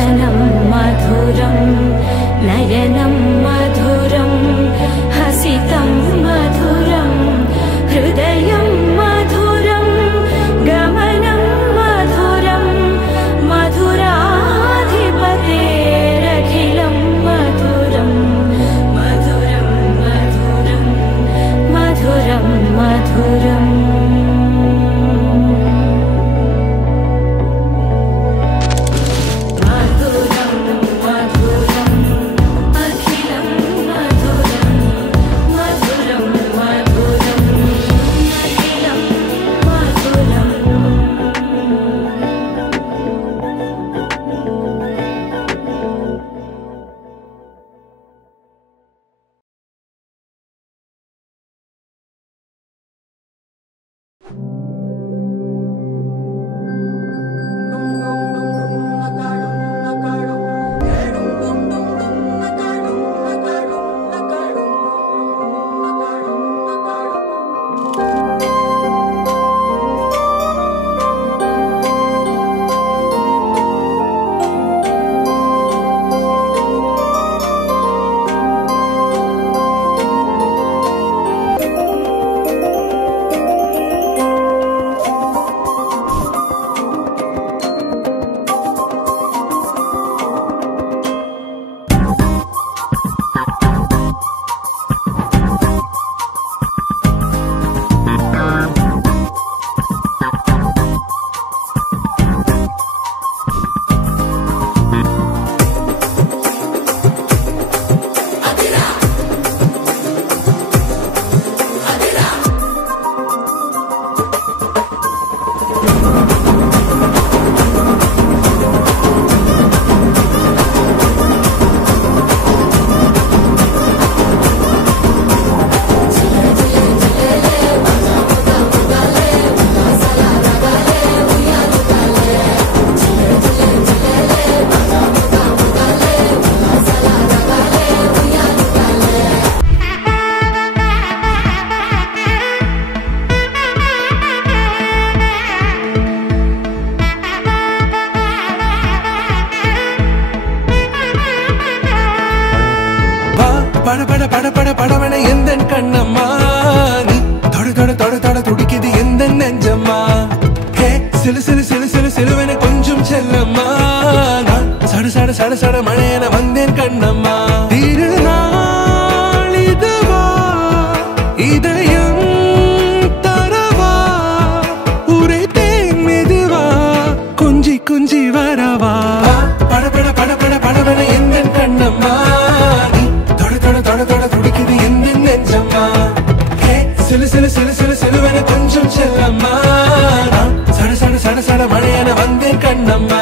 वदनं मधुरं नयनं मधुरं हसितं मधुरं हृदयं मधुरं गमनं मधुरं मधुराधिपतेरखिलं मधुरं मधुरं मधुरं मधुरं मधुरम् பட பட பட பட படவன எந்தன் கண்ணம்மா நீ தொட தொட தொட தொட துடிக்குது எந்த நெஞ்சம்மா ஹே சிலு சிலு சிலு சிலு சிலுவன கொஞ்சம் செல்லம்மா நான் சட சட சட சட மழையன வந்தேன் கண்ணம்மா திருநாள் இதுவா இதயம் தரவா உரைத்தேன் மெதுவா கொஞ்சி கொஞ்சி வரவா பட பட பட பட படவன எந்தன் கண்ணம்மா தொட தொட துடிக்குது எந்த நெஞ்சம்மா ஹே சிலு சிலு சிலு சிலு சிலுவன கொஞ்சம் செல்லம்மா சட சட சட சட மழையன வந்தேன் கண்ணம்மா